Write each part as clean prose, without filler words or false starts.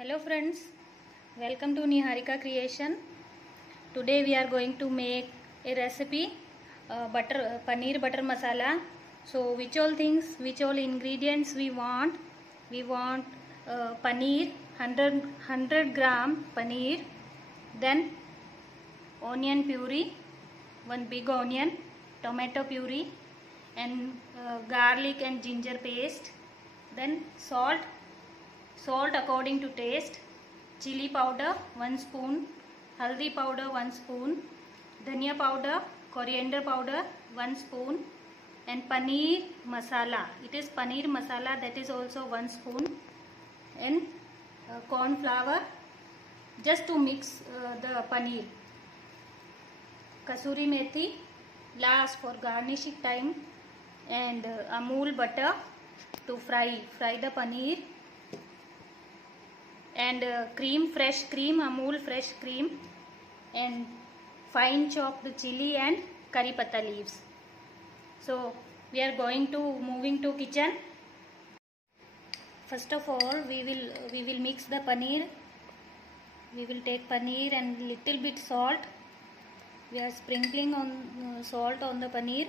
Hello friends, welcome to Niharika Creation. Today we are going to make a recipe paneer butter masala. So which all ingredients we want? We want paneer 100 gram paneer, then onion puree, one big onion, tomato puree, and garlic and ginger paste, then salt according to taste, chili powder 1 spoon, haldi powder 1 spoon, dhania powder, coriander powder 1 spoon, and paneer masala. It is paneer masala, that is also 1 spoon, and corn flour just to mix the paneer. Kasuri methi last for garnishing time, and Amul butter to fry the paneer, and fresh cream, Amul fresh cream, and fine chopped chili and curry patta leaves. So we are moving to kitchen. First of all, we will mix the paneer. We will take paneer and little bit salt. We are sprinkling on salt on the paneer,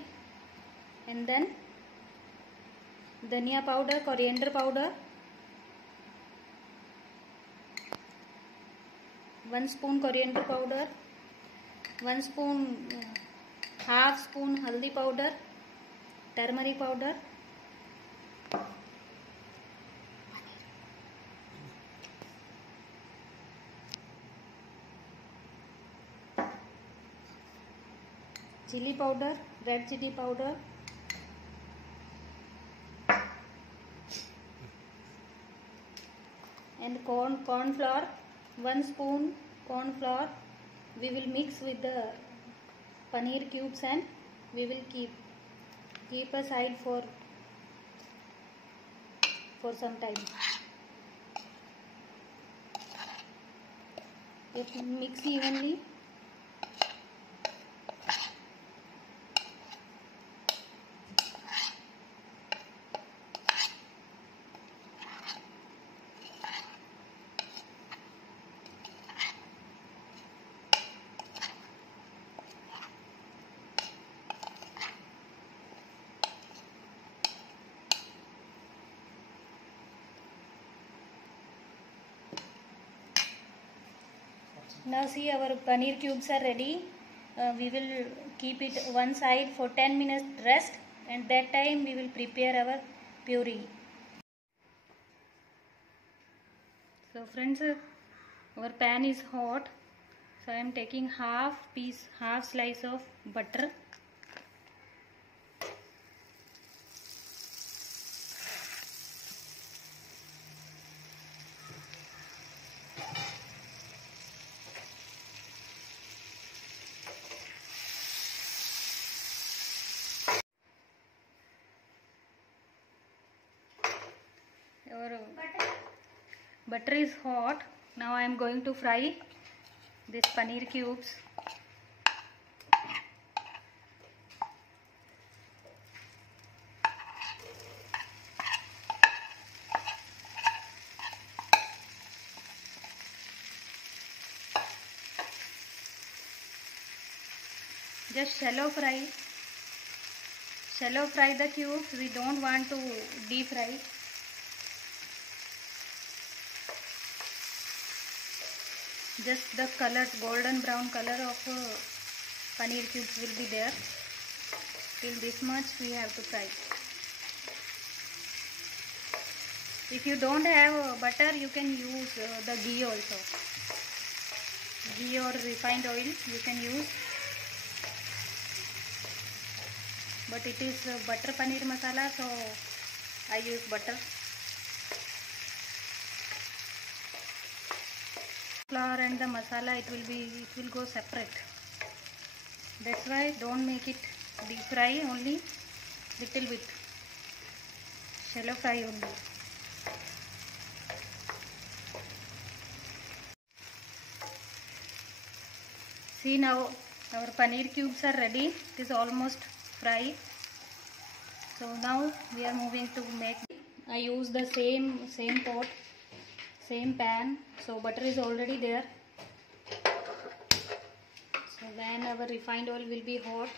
and then dhania powder, coriander powder, 1 spoon coriander powder, 1 spoon, half spoon haldi powder, turmeric powder, chili powder, red chili powder, and corn flour, 1 spoon corn flour. We will mix with the paneer cubes and we will keep aside for some time. Mix evenly. Now see, our paneer cubes are ready. We will keep it one side for 10 minutes rest, and that time we will prepare our puree. So friends, our pan is hot. So I am taking half slice of butter. Our butter is hot. Now I am going to fry this paneer cubes. Just shallow fry the cubes. We don't want to deep fry. Just the color, golden brown color of paneer cubes will be there. Till this much we have to fry. If you don't have butter, you can use the ghee also. Ghee or refined oil you can use. But it is butter paneer masala, so I use butter. Flour and the masala, it will go separate. That's why don't make it deep fry, only little bit shallow fry only. See, now our paneer cubes are ready. It is almost fry. So now we are moving to make. I use the same pot, same pan, so butter is already there. So when our refined oil will be hot,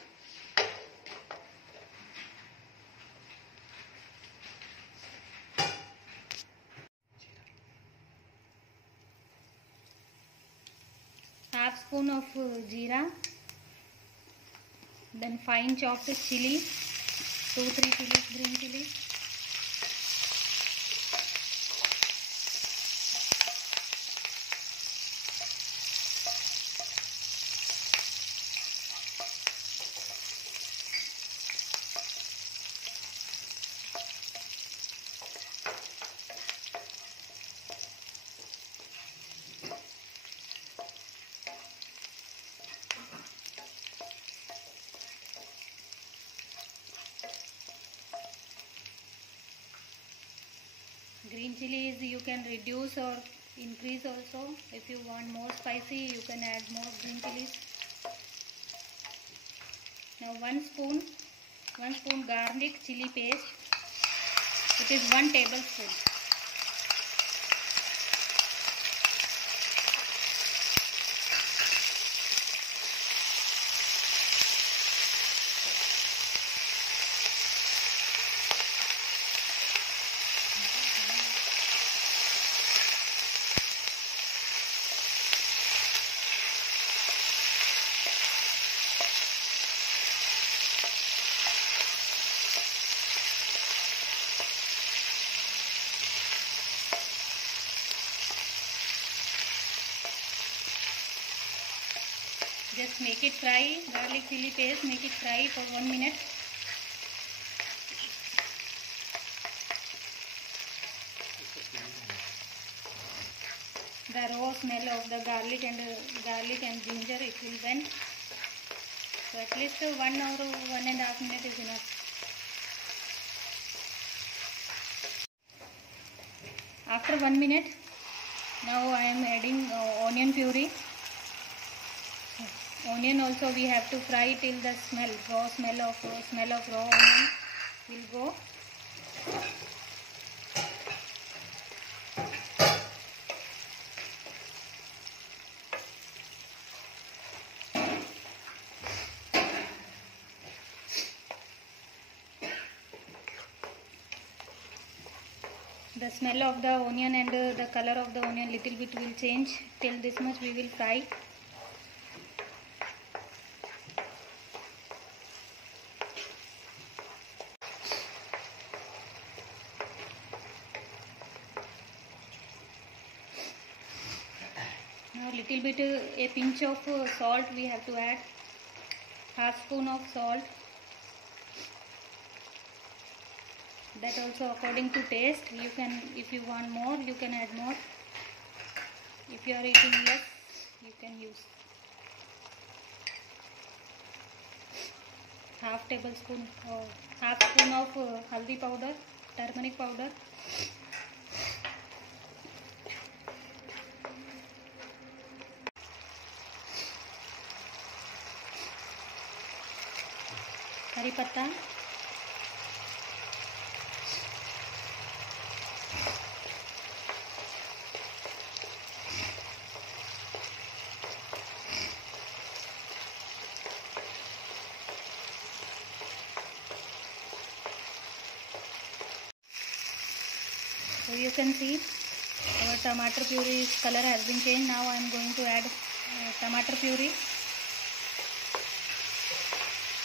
half spoon of jeera, then fine chopped chili, 2-3 chilies, green chilies, green chilies you can reduce or increase also. If you want more spicy, you can add more green chilies. Now 1 spoon garlic chili paste. It is 1 tablespoon. Just make it fry, garlic chili paste, make it fry for 1 minute. The raw smell of the garlic and ginger, it will went. So at least 1 or 1.5 minutes is enough. After 1 minute, now I am adding onion puree. Onion also we have to fry till the raw smell of raw onion will go. The smell of the onion and the color of the onion little bit will change. Till this much we will fry. Now little bit a pinch of salt we have to add. Half spoon of salt. That also according to taste. You can, if you want more, you can add more. If you are eating less, you can use. Half tablespoon or half spoon of haldi powder, turmeric powder. Kari patta. So you can see our tomato puree color has been changed. Now I am going to add tomato puree.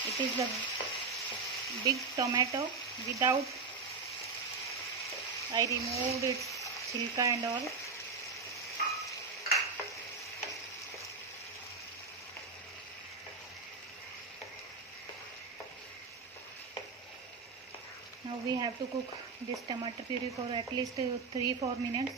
It is the big tomato without, I removed its chilka and all. Now we have to cook this tomato puree for at least 3-4 minutes.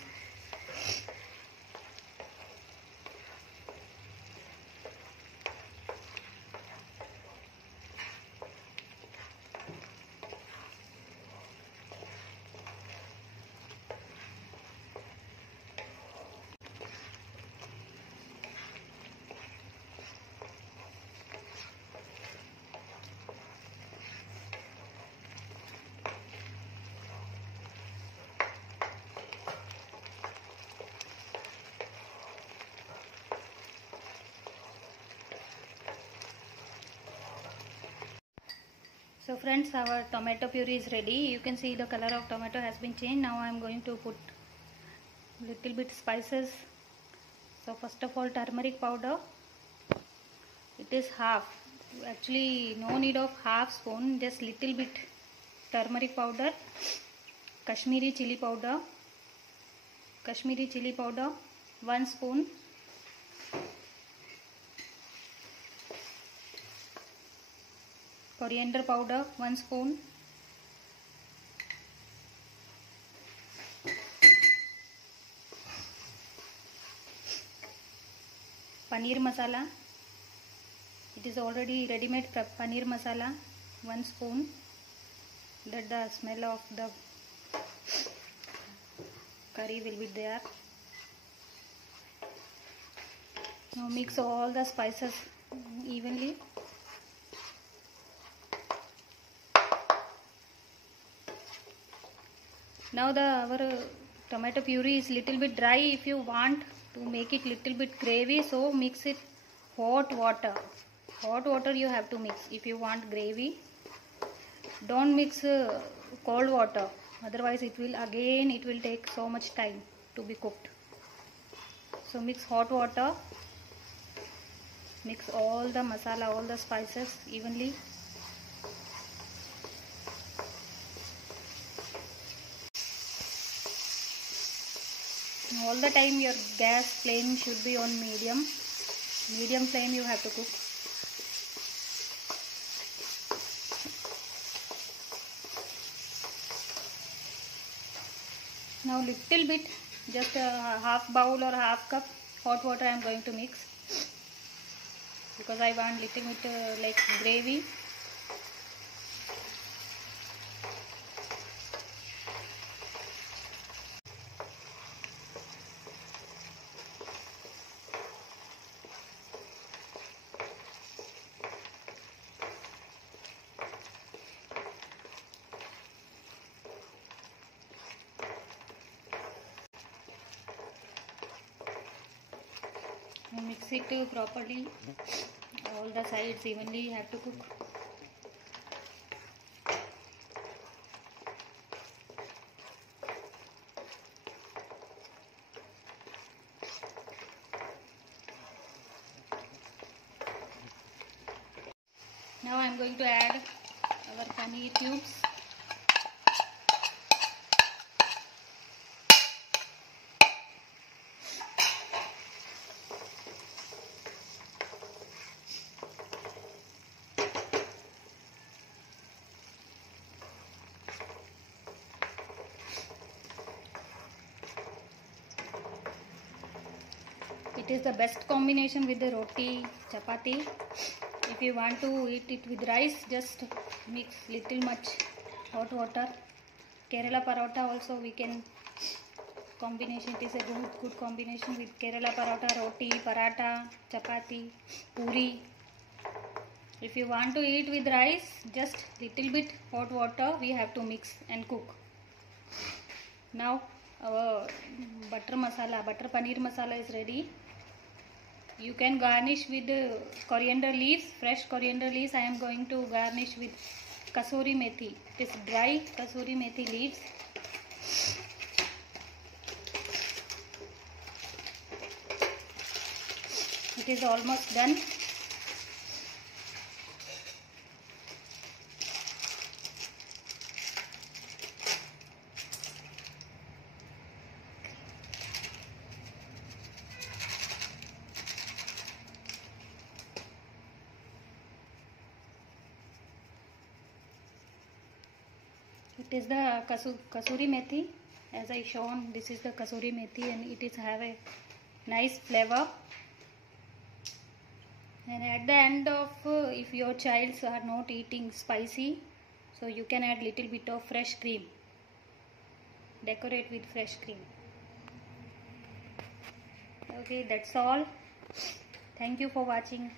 So friends, our tomato puree is ready. You can see the color of tomato has been changed. Now I am going to put little bit spices. So first of all, turmeric powder. It is half. Actually, no need of half spoon. Just little bit turmeric powder. Kashmiri chili powder. Kashmiri chili powder 1 spoon. Coriander powder 1 spoon. Paneer masala. It is already ready-made paneer masala 1 spoon. That the smell of the curry will be there. Now mix all the spices evenly. Now our tomato puree is little bit dry. If you want to make it little bit gravy, so mix it hot water. Hot water you have to mix if you want gravy. Don't mix cold water, otherwise it will take so much time to be cooked. So mix hot water. Mix all the masala, all the spices evenly. All the time your gas flame should be on medium. Medium flame you have to cook. Now little bit, just a half bowl or half cup hot water I am going to mix, because I want little bit like gravy. Mix it properly. All the sides evenly you have to cook. Now I am going to add our paneer cubes. It is the best combination with the roti, chapati. If you want to eat it with rice, just mix little much hot water. Kerala parota also we can combination. It is a good combination with Kerala parota, roti, paratha, chapati, puri. If you want to eat with rice, just little bit hot water we have to mix and cook. Now our butter paneer masala is ready. You can garnish with coriander leaves, fresh coriander leaves. I am going to garnish with kasuri methi. It is dry kasuri methi leaves. It is almost done. It is the kasuri methi. As I shown, this is the kasuri methi, and it is have a nice flavor. And at the end of, if your childs are not eating spicy, so you can add little bit of fresh cream. Decorate with fresh cream. Okay, that's all. Thank you for watching.